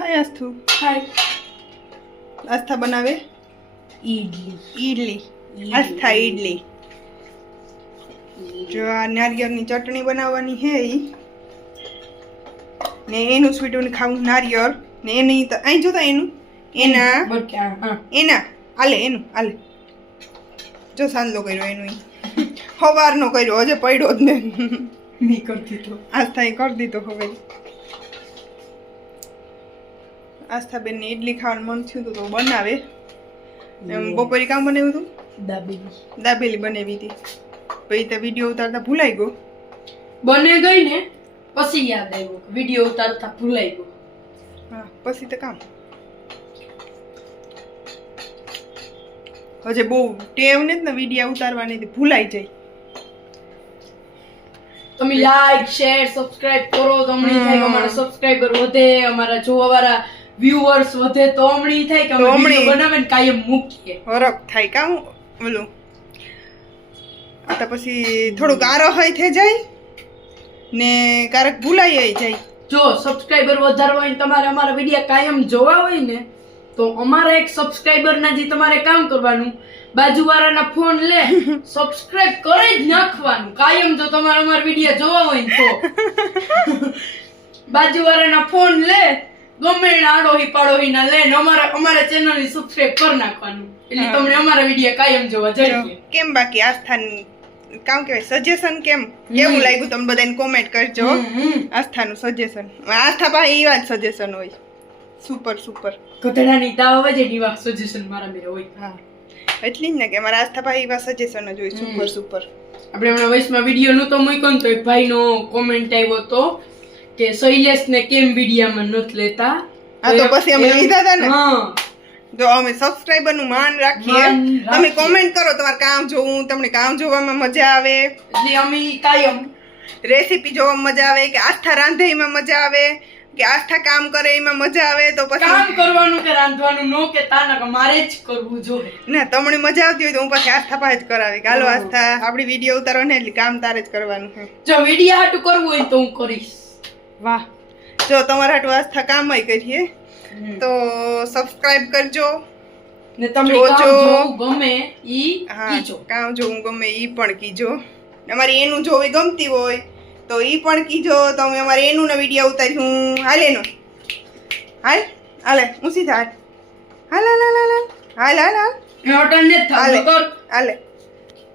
હાય આસ્થુ હાય આસ્થા બનાવે ઈડલી ઈડલી આસ્થા ઈડલી જો આ નારિયેળની ચટણી બનાવવાની હે ને એનું સ્વીટું ખાવું નારિયેળ. ને એની તો અહીં જોતા એનું? એના? એના? આલે એનું આલે. જો સાંજલો કર્યો એનું. સવારનો કર્યો હજે પડ્યો જ ને નહીં દીધો તો. આસ્થા એ કરી દીધો હવે. આસ્થા બેન ઇડલી ખાવાનું મન થયું હતું તો બનાવે. બપોરે કામ બનાવ્યું હતું? દાબેલી. દાબેલી બનાવી હતી. પછી તો વીડિયો ઉતારતા ભૂલાઈ ગયો. બને ગઈ ને પછી યાદ આવ્યો વીડિયો ઉતારતા ભૂલાઈ ગયો. હા પછી તો કામ. હજે બહુ ટેવ ને ને વીડિયો ઉતારવાની ભૂલાઈ જાય. તમે લાઈક શેર સબસ્ક્રાઇબ કરો. તમને થાય અમારા સબસ્ક્રાઇબર વધે અમારા જોવાવાળા વ્યુઅર્સ વધે તો અમને થાય કે અમે વીડિયો બનાવે ને કાયમ મૂકીએ. ફરક થાય કામ ઓલું? આ તો પછી થોડુંક આરોહય થઈ જાય ને ક્યારેક ભૂલાઈ જાય. જો સબસ્ક્રાઇબર વધારવા હોય ને તમારે અમારા વીડિયો કાયમ જોવા હોય ને તો અમારા એક સબસ્ક્રાઇબર ના જે તમારે કામ કરવાનું બાજુવાળાના ફોન લે સબસ્ક્રાઇબ કરી જ નાખવાનું. કાયમ જો તમારે અમારા વીડિયો જોવા હોય ને તો. બાજુવાળાના ફોન લે ગમે એના આડોહી પાડોહી ના લે ને અમારા અમારા ચેનલની સબસ્ક્રાઇબ કરી નાખવાનું. એટલે તમને અમારા વીડિયો કાયમ જોવા જોઈએ. કેમ બાકી આસ્થાનું કામ કહેવાય સજેશન કેમ? કેવું લાગ્યું તમે બધાને કોમેન્ટ કરજો. આસ્થાનું સજેશન આસ્થા પાસે એવા જ સજેશન હોય. સુપર સુપર ગધેડાની તાવ છે એવા સજેશન મારા મેરે હોય. હા. એટલી જ ને કે મારા આસ્થા પાસે એવા સજેશન જ હોય. સુપર સુપર આપણે હમણાં વયસમાં વીડિયો નહોતો મૂક્યો ને તો એક ભાઈનો કોમેન્ટ આવ્યો હતો. કે શૈલેષને કેમ વિડીયામાં નથી લેતા? આ તો પછી અમે લીધા હતા ને. હા. જો અમે સબસ્ક્રાઇબરનું માન રાખીએ. તમે કોમેન્ટ કરો તમારે કામ જોવું તમને કામ જોવામાં મજા આવે. એટલે અમે કાયમ રેસીપી જોવામાં મજા આવે કે આસ્થા રાંધે એમાં મજા આવે કે આસ્થા કામ કરે એમાં મજા આવે તો કામ પછી કરવાનું કે રાંધવાનું નો કે તાના કે મારે જ કરવું જોઈએ. ના તમને મજા આવતી હોય તો હું પછી આસ્થા પાસે જ કરાવી કાલો હાલો આસ્થા આપણી વીડિયો ઉતારો ને એટલે કામ તારે જ કરવાનું છે. જો વીડિયો હાટું કરવું હોય તો હું કરીશ. વાહ. જો તમારા હાટુ આસ્થા કામય કરીએ તો સબસ્ક્રાઇબ કરજો. ને તમે જોજો. ગમે ઈ હા કીજો. કામ જોવું ગમે ઈ પણ કીજો. અમારી એનું જોવી ગમતી હોય તો ઈ પણ કીજો. તમે અમારે એનું ના વીડિયો હું હાલ એનો? હાલ? હાલે હું થા હાલ. હાલ હાલ હાલ હાલ હાલ હાલે. હાલે.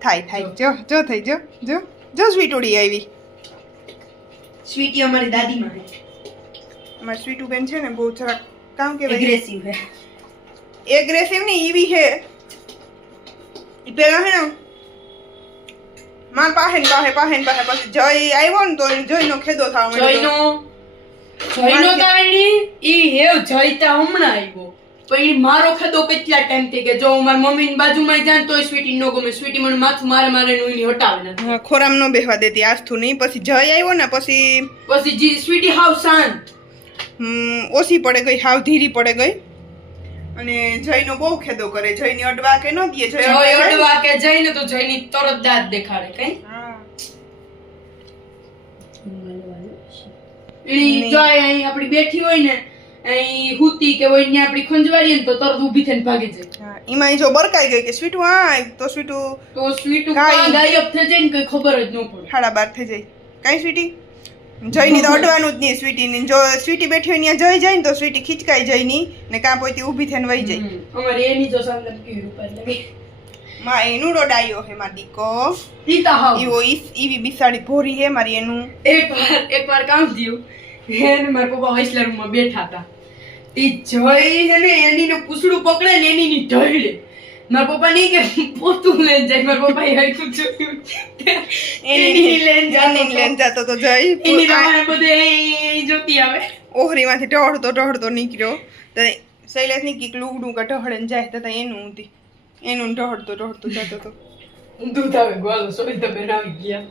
થાય થાય. જો જો થઈ જો જો જો સ્વીટ ઉડી આવી. સ્વીટી અમારી દાદી માં અમારી સ્વીટુ બેન છે ને બહુ જરાક કામ કે એગ્રેસિવ છે એગ્રેસિવની ઈવી છે ઈ પેલા હે ને માર પાસે ને પાસે પાહે ને પાસે પછી જય આવ્યો ને તો જયનો ખેદો થવા નો જયનો જયનો કારણી ઈ હેવ જયતા હમણાં આવ્યો પણ મારો ખાધો કેટલા ટાઈમથી કે જો હું મારી મમ્મી ની બાજુમાં જાય ને તોય સ્વીટી નો ગમે. સ્વીટી મને માથું મારે મારે નું ઈ હટાવે નથી ખોરામ નો બેહવા દેતી આસ્થું નહીં. પછી જય આવ્યો ને પછી પછી જી સ્વીટી હાવ શાંત. ઓછી પડે ગઈ હાવ ધીરી પડે ગઈ. અને જયનો બહુ ખેદો કરે. જયની અડવા કે ન દે? જય અડવા કે જઈને તો જયની તરત દાંત દેખાડે કઈ? હા. એ જય અહીં આપડી બેઠી હોય ને અહીં હુતી કે હોય ને આપડી ખંજવારીએ ને તો તરત ઊભી થઈને ભાગી જાય. એમાં જો બરકાઈ ગઈ કે સ્વીટુ હા તો સ્વીટુ તો સ્વીટુ ગાયબ થઈ જાય ને કઈ ખબર જ ન પડે. સાડા બાર થઈ જાય. કાંઈ સ્વીટી? જયની તો અડવાનું જ નહીં સ્વીટીની જો સ્વીટી બેઠી હોય ત્યાં જઈ જાય ને તો સ્વીટી ખીચકાઈ જયની ને કાં પોતે ઊભી થઈને વહી જાય. અમારે એની જો સાંગત કેવી ઉપર લાગે. માં એનું રોડાયો હે માર દીકો. ઈવો ઈવી બિસાડી ભોરી હે મારી એનું. એક વાર એક વાર કામ થયું. એને મારા પપ્પા વૈસલા રૂમમાં બેઠા હતા. એ જઈ છે ને એની નું પૂછડું પકડે ને એની ની ઢળે મારા પપ્પા નહીં કે પોતું લેન જાય. મારા પપ્પા એ હરખું જોયું એની લેન જાતો એની લઈને જાતો તો જય. એની રમાડે બધે જોતી આવે. ઓહરીમાંથી ટહડતો ટહળતો નીકળ્યો. તો શૈલેષની કીક લુગડું કે ટહડે ને જાય તો એનું ઊંધી. એનું ટહડતો ટહડતો જતો તો. દૂધ આવે ગોળો. સોઈ બેન આવી ગયા.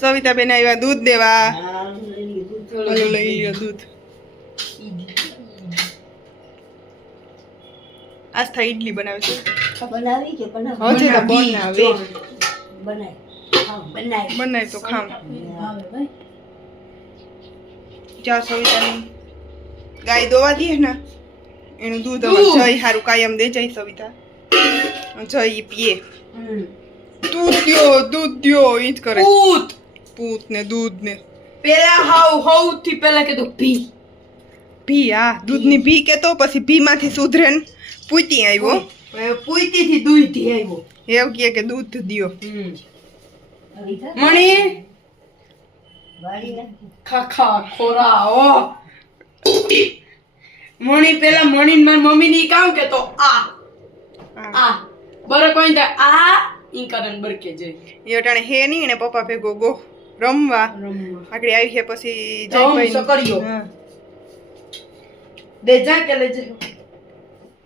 સવિતાબેન આવ્યા દૂધ દેવા. લઈ લ્યો દૂધ. આસ્થા ઇડલી બનાવે છે. બનાવી કે બનાવ હજે તો બનાવે. બનાય. હા બનાય. બનાય તો ખામ. જા સવિતાની. ગાય દોવા દે ને એનું દૂધ હવે જય હારું કાયમ દે જય સવિતા. જય પીએ. દૂધ દ્યો દૂધ દ્યો ઈ જ કરે. પૂત. પૂત ને દૂધ ને પેલા હાવથી પેલા કીધું પી. ભી હા દૂધની ભી કેતો પછી ભી માંથી સુધરે ને પૂતી આવ્યો પૂતી થી દૂધ આવ્યો એવું કહે કે દૂધ દિયો. મણી? ખાખા ખોરા ઓ મણી પેલા મણી મારી મમ્મી ની કામ કે તો આ આ બરે કોઈ દે આ ઈ કરન બરકે જે એ ટાણે હે ની ને પપ્પા ભેગો ગો રમવા. રમવા. આગળ આવી છે પછી તો ભાઈ સકરિયો. હા. દે જા કે લેજે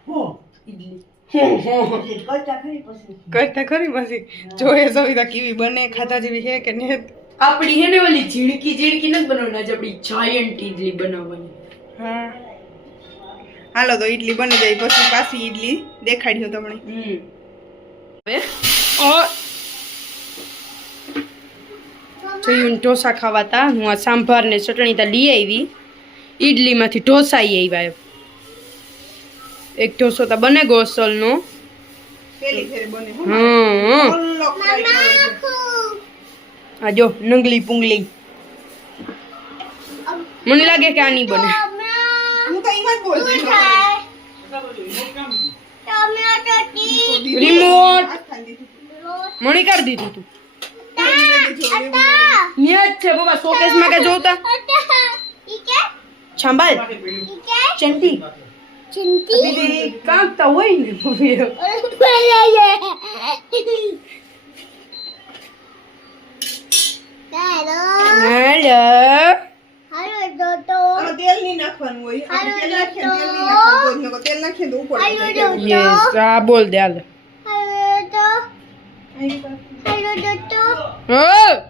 હો ઈડલી હો હો હો. પછી. કરતા ખરી પછી? જોઈએ સવિતા કેવી બને ખાતા જેવી હે કે નહીં? આપણી હે ને ઓલી ઝીણકી ઝીણકી નથી બનાવવાની આજે આપડી જાયન્ટ ઇડલી બનાવવાની. હા. હાલો તો ઈડલી બની જાય પછી પાછી ઈડલી હું તમને. હમ. હવે? ઓ! જોયું ઢોસા ખાવાતા હું આ સાંભાર ને ચટણી તા લઈ આવી ઈડલીમાંથી ઢોસા એ આવ્યા એક ઢોસો તો બને ગોસલનો. હા. જો નંગલી પુંગલી મને લાગે કે આ નહીં બને હું તો એમાં જ બોલતી છું. રિમોટ. મણી કરી દીધું તું. ન્યા જ છે બાબા શોકેસમાં કે જોતા? છાંબાલ. ચંટી. દીદી કાંકતા હોય ને મમ્મી હેલો. આમાં તેલ નહીં નાખવાનું હોય. આપણે તેલ નાખીએ ને તેલ નાખીએ ને તો ઉપર. યસ આ બોલ દે હાલ. અહીં પાછું. ઓ!